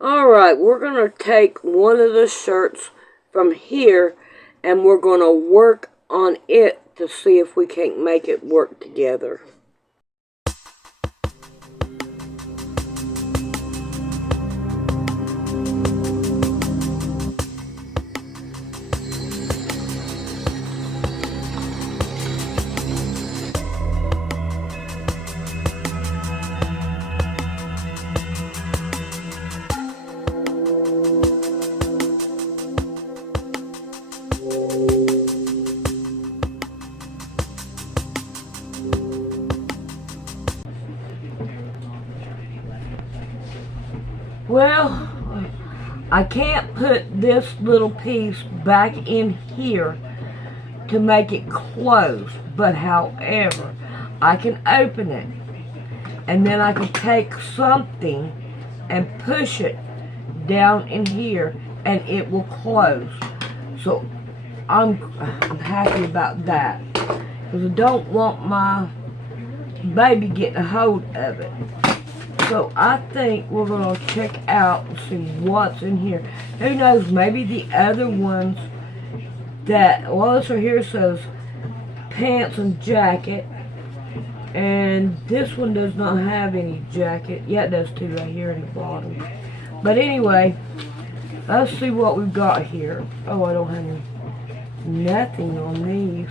Alright, we're going to take one of the shirts from here and we're going to work on it to see if we can't make it work together. Well, I can't put this little piece back in here to make it close, but however, I can open it and then I can take something and push it down in here and it will close. So I'm happy about that because I don't want my baby getting a hold of it. So I think we're going to check out and see what's in here. Who knows, maybe the other ones that, well, this right here says pants and jacket. And this one does not have any jacket. Yeah, it does too, right here in the bottom. But anyway, let's see what we've got here. Oh, I don't have nothing on these.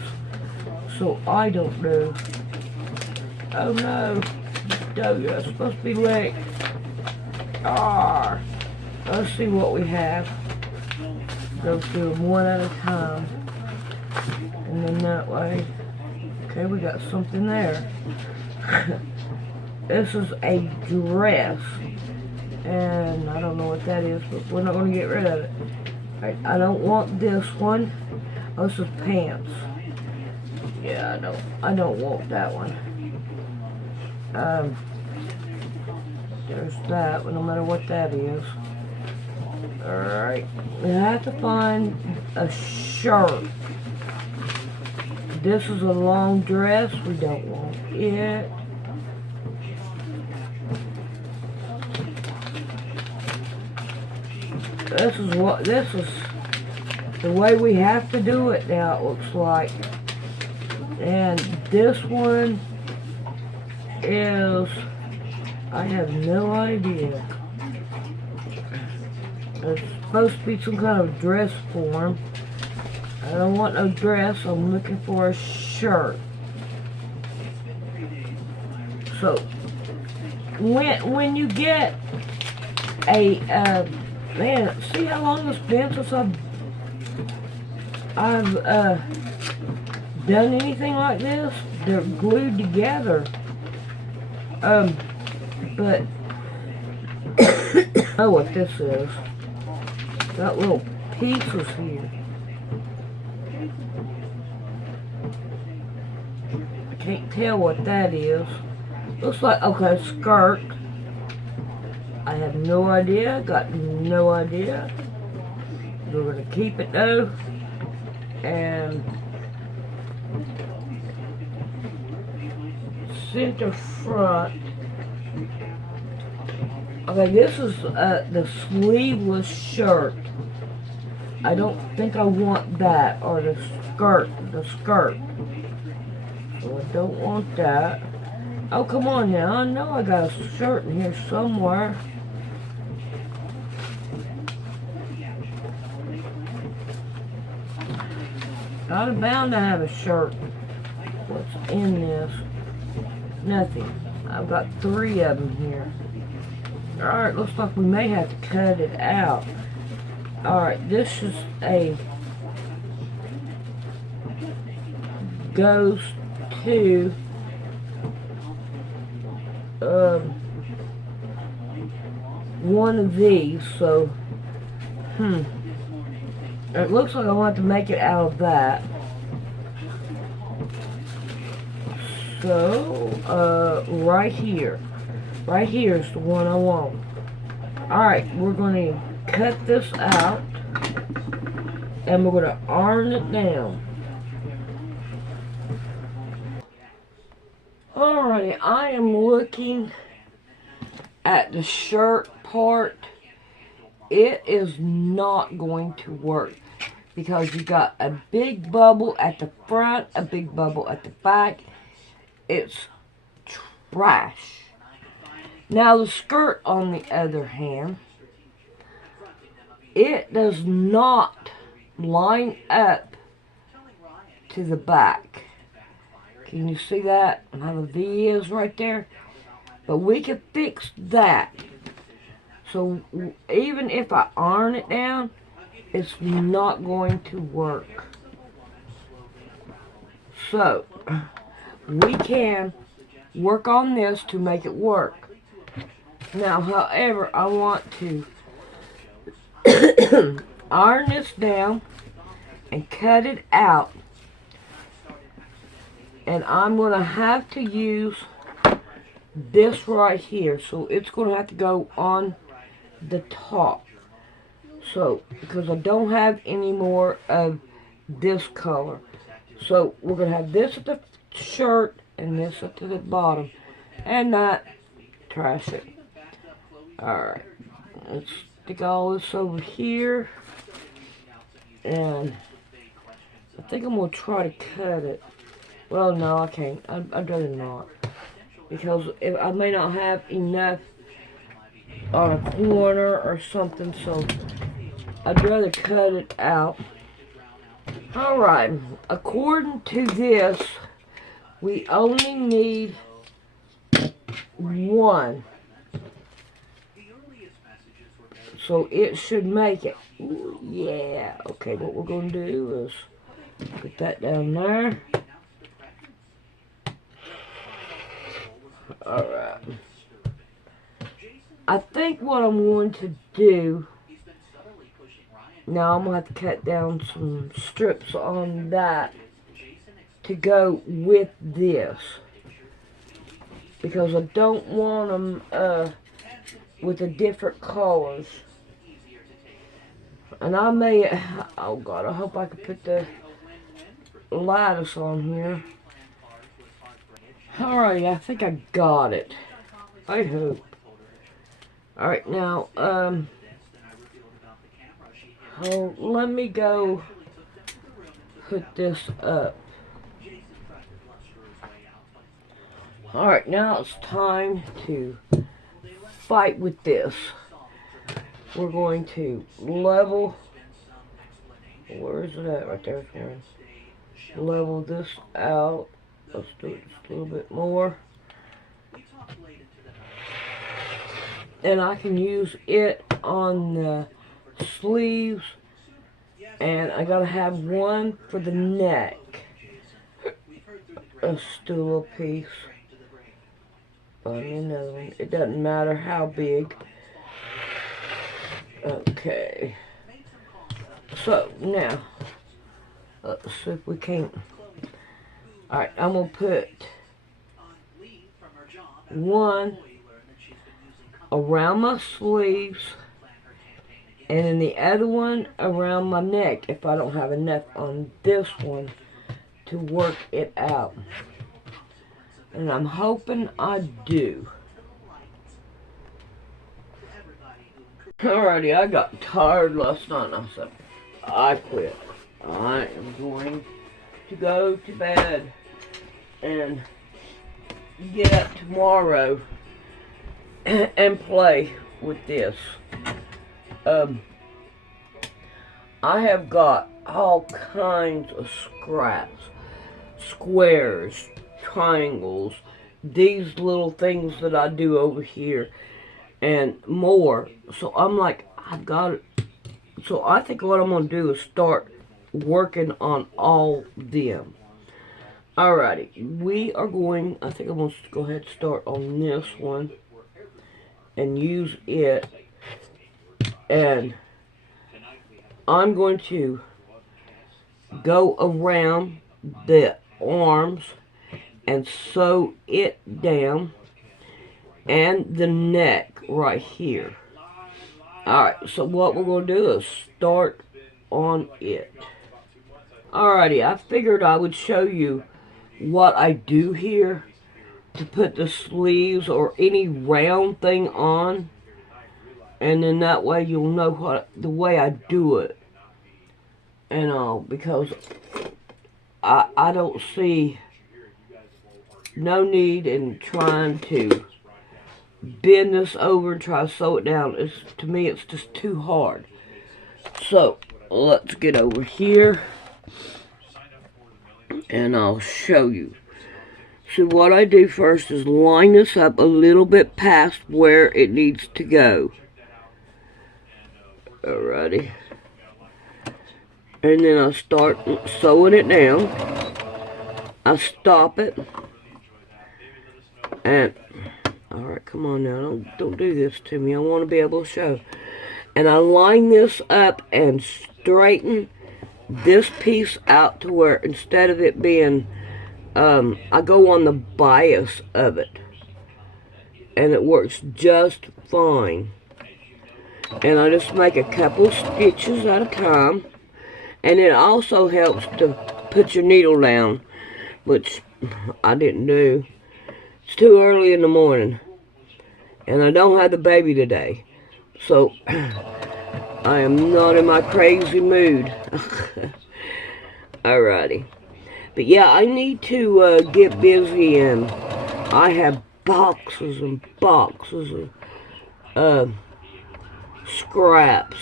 So I don't know. Oh no. Oh, yeah, it's supposed to be licked. Let's see what we have. Go through them one at a time. And then that way. Okay, we got something there. This is a dress. And I don't know what that is, but we're not going to get rid of it. Right, I don't want this one. Oh, this is pants. Yeah, I don't want that one. There's that, but no matter what that is. Alright, we have to find a shirt. This is a long dress, we don't want it. This is the way we have to do it now, it looks like. And this one is, I have no idea. It's supposed to be some kind of dress form. I don't want no dress, I'm looking for a shirt. So, when you get a, man, see how long it's been since I've done anything like this? They're glued together. But I don't know what this is. Got little pieces here. I can't tell what that is. Looks like, okay, skirt. I have no idea. Got no idea. We're gonna keep it though. And center front. Okay, this is the sleeveless shirt. I don't think I want that, or the skirt. So I don't want that. Oh, come on now. I know I got a shirt in here somewhere. Not bound to have a shirt. What's in this? Nothing. I've got 3 of them here. Alright, looks like we may have to cut it out. Alright, this is a goes to one of these, so it looks like I want to make it out of that. So right here is the one I want. Alright, we're going to cut this out and we're going to iron it down. Alright, I am looking at the shirt part it is not going to work because you got a big bubble at the front, a big bubble at the back. It's trash. Now the skirt, on the other hand, it does not line up to the back. Can you see that? How the V is right there? But we can fix that. So even if I iron it down, it's not going to work. So we can work on this to make it work. Now, however, I want to iron this down and cut it out. And I'm going to have to use this right here. So it's going to have to go on the top. So, because I don't have any more of this color. So, we're going to have this at the shirt and this at the bottom. And not trash it. Alright. Let's stick all this over here. And I think I'm going to try to cut it. Well, no, I can't. I'd rather not. Because I may not have enough on a corner or something, so I'd rather cut it out. Alright, according to this, we only need one. So it should make it. Ooh, yeah. Okay, what we're going to do is put that down there. Alright. I think what I'm going to do, now I'm going to have to cut down some strips on that to go with this. Because I don't want them with the different colors. And I may, oh God, I hope I can put the lattice on here. Alright, I think I got it. I hope. Alright, now, let me go put this up. Alright, now it's time to fight with this. We're going to level, where is it at? Right there. Level this out. Let's do it just a little bit more. And I can use it on the sleeves. And I gotta have one for the neck. Let's do a little piece. Find me another one. It doesn't matter how big. Okay. So, now, let's see if we can't. Alright, I'm going to put one around my sleeves and then the other one around my neck if I don't have enough on this one to work it out. And I'm hoping I do. Alrighty, I got tired last night and I said, I quit. I am going to go to bed and get up tomorrow and play with this. I have got all kinds of scraps, squares, triangles, these little things that I do over here, and more. So I'm like, I've got it. So I think what I'm going to do is start working on all them. Alrighty, we are going, I think I'm going to go ahead and start on this one and use it. And I'm going to go around the arms and sew it down and the neck right here. Alright, so what we're going to do is start on it. Alrighty, I figured I would show you what I do here to put the sleeves or any round thing on. And then that way you'll know what the way I do it. And all, because I don't see no need in trying to bend this over and try to sew it down. To me, it's just too hard. So, let's get over here, and I'll show you. So what I do first is line this up a little bit past where it needs to go. Alrighty. And then I start sewing it down. I stop it. And, alright, come on now, don't do this to me. I want to be able to show. And I line this up and straighten this piece out to where instead of it being, I go on the bias of it. And it works just fine. And I just make a couple stitches at a time. And it also helps to put your needle down, which I didn't do. It's too early in the morning. And I don't have the baby today. So, I am not in my crazy mood. Alrighty. But yeah, I need to get busy, and I have boxes and boxes of scraps.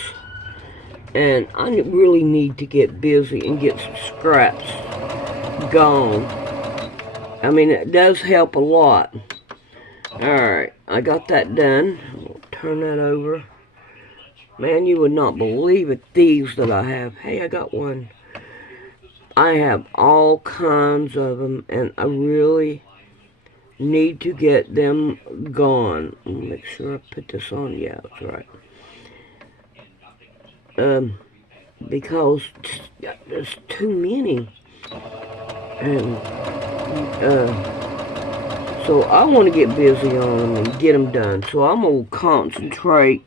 And I really need to get busy and get some scraps gone. I mean, it does help a lot. Alright, I got that done. I'll turn that over. Man, you would not believe it, these that I have. Hey, I got one. I have all kinds of them, and I really need to get them gone. Make sure I put this on. Yeah, that's right. Because there's too many. And, so I want to get busy on them and get them done. So I'm going to concentrate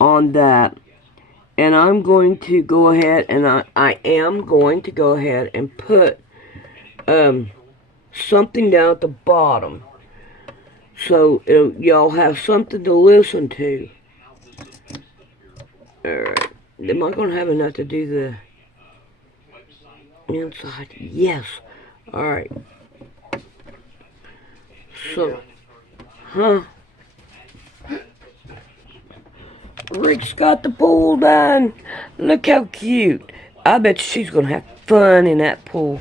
on that. And I'm going to go ahead, and I am going to go ahead and put something down at the bottom. So y'all have something to listen to. Alright. Am I going to have enough to do the inside? Yes. Alright. So, Rick's got the pool done. Look how cute. I bet she's going to have fun in that pool.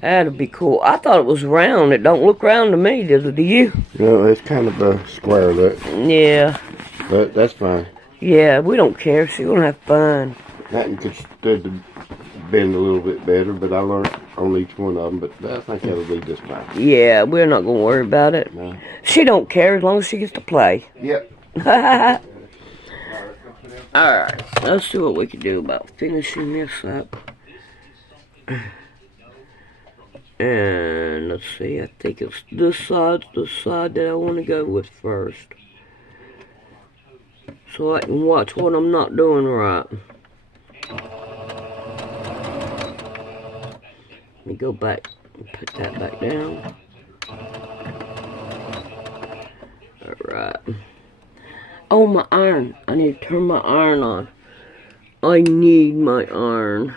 That'll be cool. I thought it was round. It don't look round to me, does it? Do you? No, it's kind of a square look. Yeah. But that's fine. Yeah, we don't care. She's going to have fun. That could stood to bend a little bit better, but I learned on each one of them. But I think that'll be just fine. Yeah, we're not going to worry about it. No. She don't care as long as she gets to play. Yep. Alright, let's see what we can do about finishing this up. And let's see, I think it's this side's the side that I want to go with first. So I can watch what I'm not doing right. Let me go back and put that back down. Alright. Oh, my iron. I need to turn my iron on. I need my iron.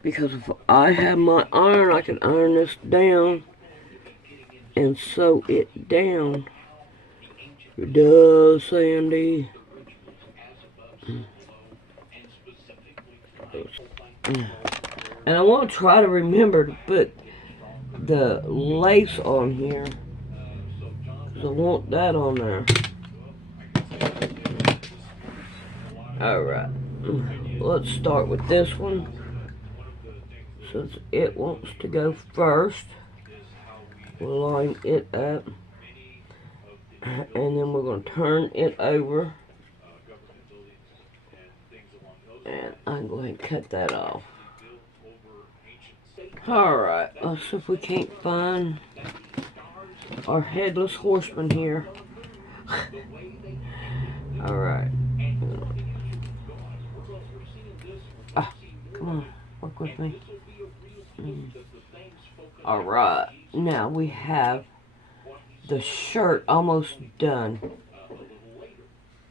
Because if I have my iron, I can iron this down and sew it down. Duh, Sandy. And I want to try to remember to put the lace on here. Because I want that on there. Alright. Let's start with this one. Since it wants to go first, we'll line it up. And then we're going to turn it over. And I'm going to cut that off. Alright, let's see if we can't find our headless horseman here. Alright. Ah, come on, work with me. Alright, now we have the shirt almost done.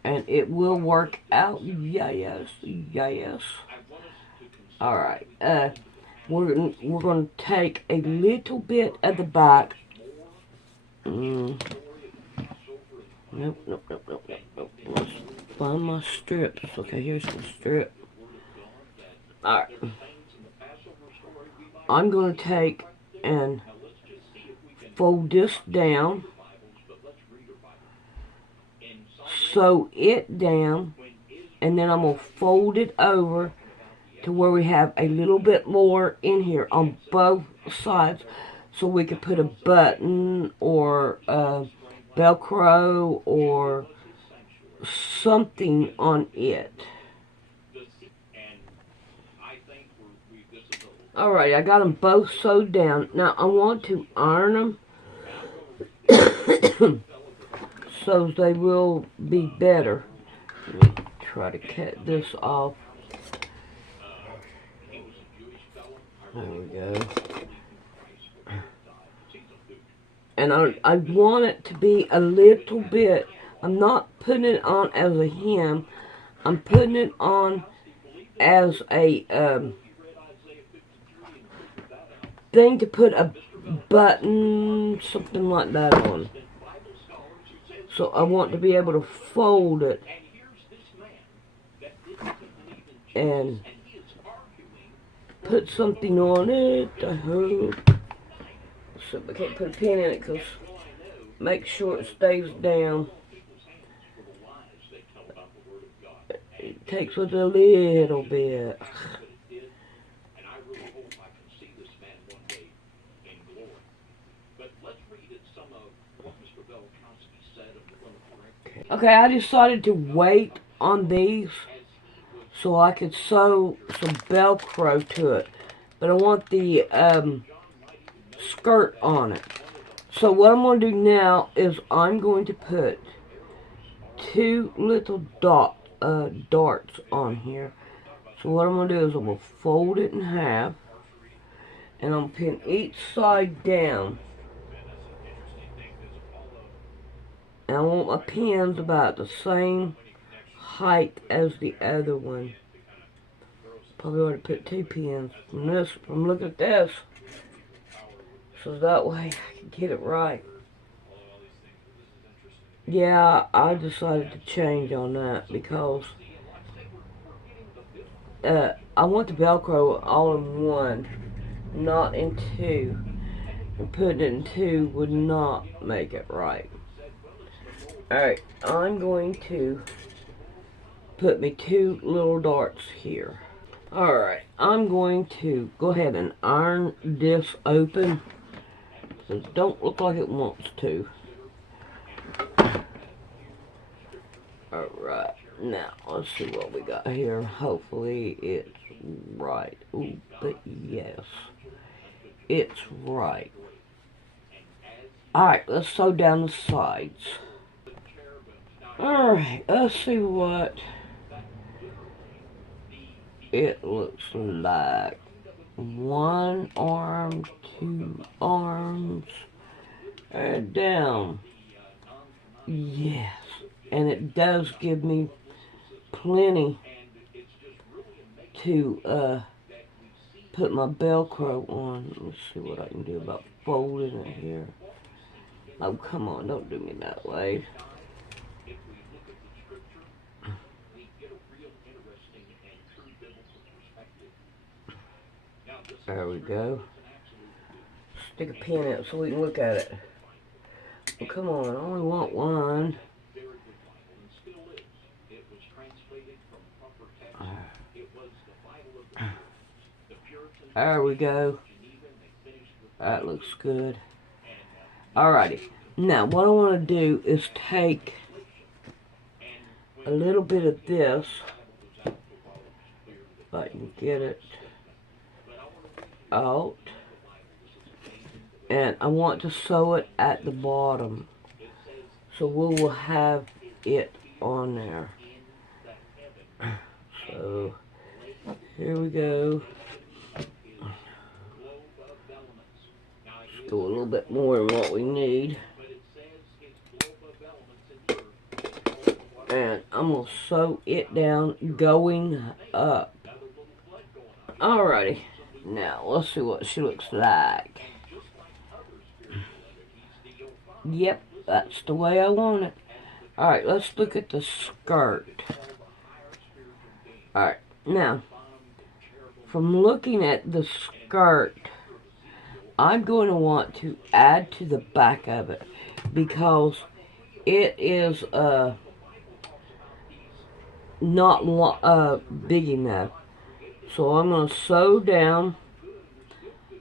And it will work out. Yes, yes. Alright, we're going to take a little bit of the back. Nope. Let's find my strips. Okay, here's the strip. Alright. I'm going to take and fold this down. Sew it down. And then I'm going to fold it over to where we have a little bit more in here on both sides, so we could put a button or a Velcro or something on it. Alright, I got them both sewed down. Now I want to iron them so they will be better. Let me try to cut this off. There we go. And I want it to be a little bit, I'm not putting it on as a hem, I'm putting it on as a thing to put a button, something like that on. So I want to be able to fold it and put something on it. I hope. So I can't put a pin in it because make sure it stays down. It takes us a little bit. Okay, I decided to wait on these so I could sew some Velcro to it. But I want the skirt on it. So what I'm going to do now is I'm going to put two little darts on here. So what I'm going to do is I'm going to fold it in half. And I'm going to pin each side down. And I want my pins about the same height as the other one. Probably ought to put two pins from looking at this. So that way I can get it right. Yeah, I decided to change on that because I want the Velcro all in one, not in two. And putting it in two would not make it right. Alright, I'm going to put me two little darts here. Alright, I'm going to go ahead and iron this open. So it don't look like it wants to. Alright, now let's see what we got here. Hopefully it's right. Ooh, but yes, it's right. Alright, let's sew down the sides. Alright, let's see what it looks like. One arm, two arms, and down. Yes, and it does give me plenty to put my Velcro on. Let's see what I can do about folding it here. Oh, come on, don't do me that way. There we go. Stick a pin in it so we can look at it. Oh, come on, I only want one. There we go. That looks good. Alrighty. Now, what I want to do is take a little bit of this, if I can get it out, and I want to sew it at the bottom, so we will have it on there. So, here we go. Let's go a little bit more than what we need. And I'm going to sew it down going up. Alrighty. Now, let's see what she looks like. Yep, that's the way I want it. Alright, let's look at the skirt. Alright, now, from looking at the skirt, I'm going to want to add to the back of it because it is not big enough. So I'm going to sew down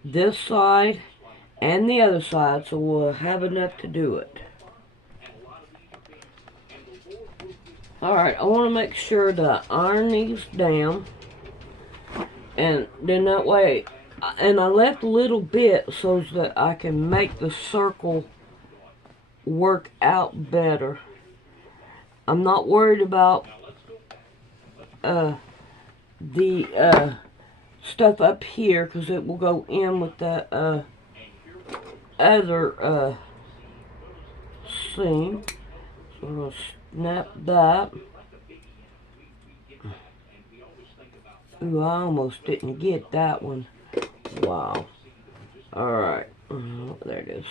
this side and the other side so we'll have enough to do it. Alright, I want to make sure that I iron these down, and then that way, and I left a little bit so that I can make the circle work out better. I'm not worried about the stuff up here because it will go in with the other seam. So I'm going to snap that. Ooh, I almost didn't get that one. Wow. Alright. There it is.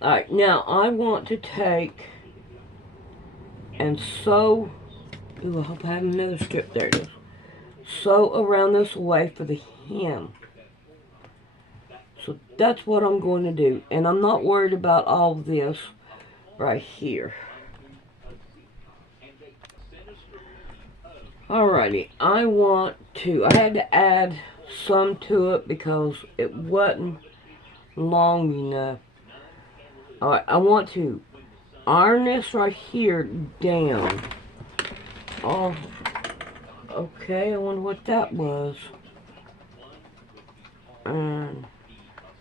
Alright, now I want to take and sew. Ooh, I hope I have another strip. There it is. Sew around this way for the hem. So that's what I'm going to do. And I'm not worried about all this right here. Alrighty, I had to add some to it because it wasn't long enough. Alright, I want to iron this right here down. Oh, okay, I wonder what that was. And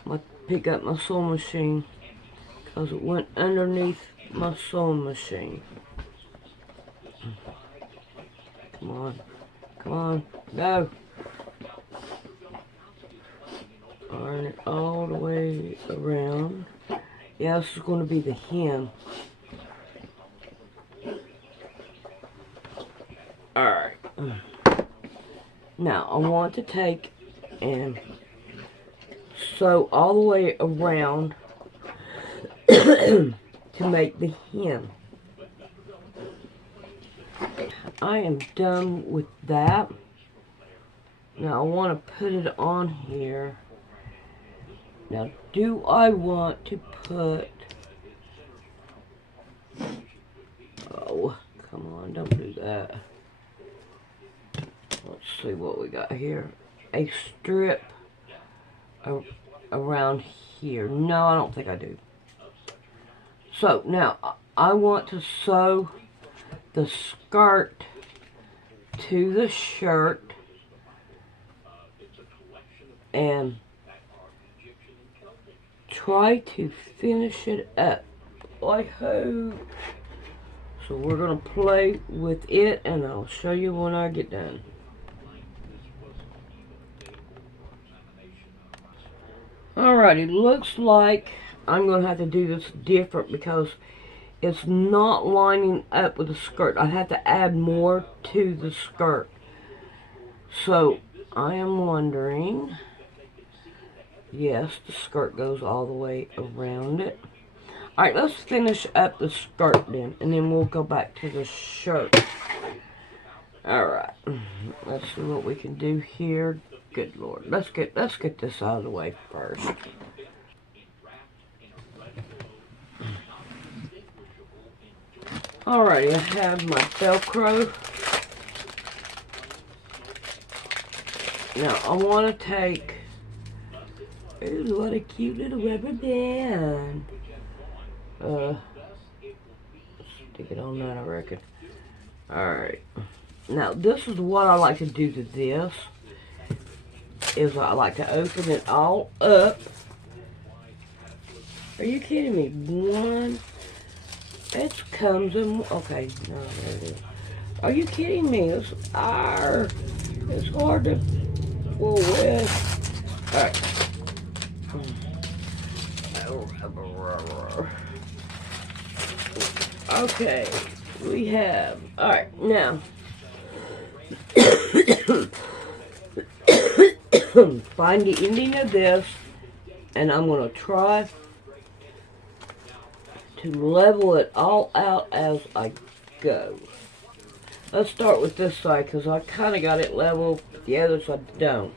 I'm going to pick up my sewing machine because it went underneath my sewing machine. Come on, come on, go. Iron it all the way around. Yeah, this is going to be the hem. Alright. Now, I want to take and sew all the way around to make the hem. I am done with that. Now I want to put it on here. Now, do I want to put... Oh, come on, don't do that. Let's see what we got here. A strip around here. No, I don't think I do. So, now, I want to sew the skirt to the shirt and try to finish it up. I hope. So we're going to play with it and I'll show you when I get done. Alrighty, looks like I'm going to have to do this different because it's not lining up with the skirt. I have to add more to the skirt. So, I am wondering... Yes, the skirt goes all the way around it. Alright, let's finish up the skirt then, and then we'll go back to the shirt. Alright, let's see what we can do here. Good Lord, let's get this out of the way first. Alrighty, I have my Velcro. Now, I want to take... Ooh, what a cute little rubber band. Stick it on that, I reckon. Alright. Now, this is what I like to do to this. Is I like to open it all up. Are you kidding me? One... It comes in... Okay, no, there it is. Are you kidding me? It's hard to pull with. Alright. Okay. we have. Alright, now. Find the ending of this, and I'm going to try to level it all out as I go. Let's start with this side because I kind of got it level, the other side don't.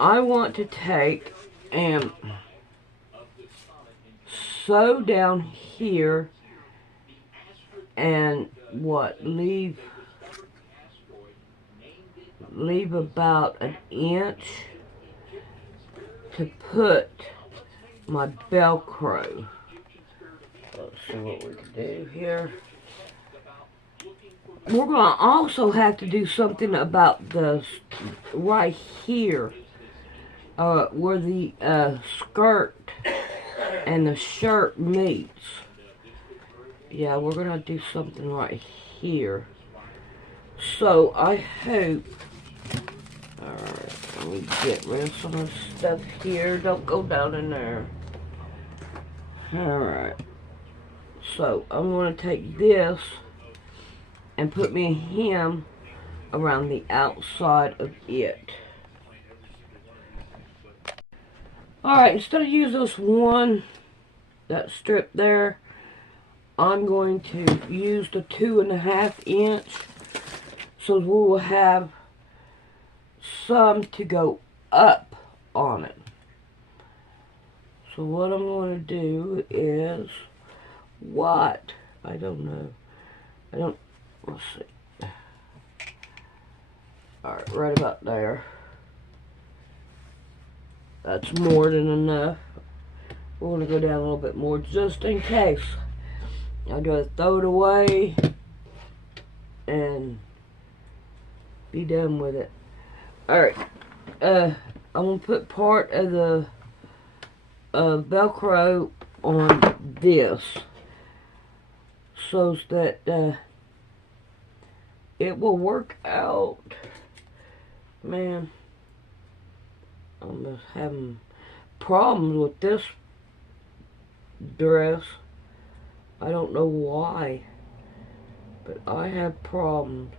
I want to take and sew down here and leave about an inch to put my Velcro. Let's see what we can do here. We're going to also have to do something about the right here, where the skirt and the shirt meets. Yeah, we're going to do something right here. So I hope. Alright, let me get rid of some of the stuff here. Don't go down in there. Alright. So I'm going to take this and put me a hem around the outside of it. Alright, instead of using this one, that strip there, I'm going to use the 2.5 inch so we will have some to go up on it. So what I'm going to do is I don't know. Let's see. Alright, right about there. That's more than enough. We're going to go down a little bit more just in case. I'll just throw it away and be done with it. Alright, I'm going to put part of the Velcro on this so that it will work out. Man, I'm just having problems with this dress. I don't know why, but I have problems.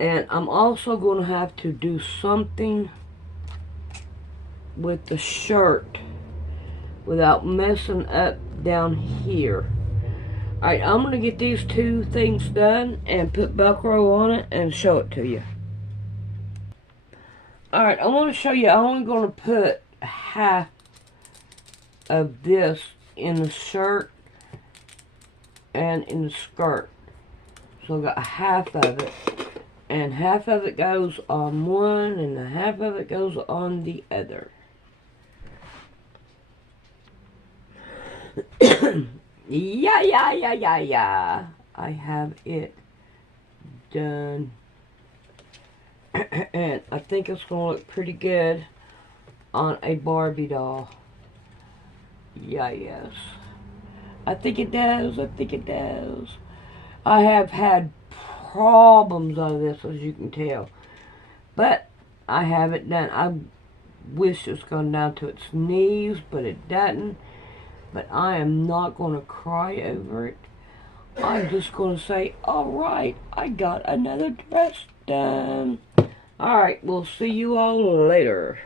And I'm also going to have to do something with the shirt without messing up down here. Alright, I'm going to get these two things done and put Velcro on it and show it to you. Alright, I want to show you, I'm only going to put half of this in the shirt and in the skirt. So I got half of it. And half of it goes on one and the half of it goes on the other. Yeah. I have it done. And I think it's going to look pretty good on a Barbie doll. Yes. I think it does. I have had problems out of this, as you can tell. But I have it done. I wish it's gone down to its knees, but it doesn't. But I am not going to cry over it. I'm just going to say, alright, I got another dress done. Alright, we'll see you all later.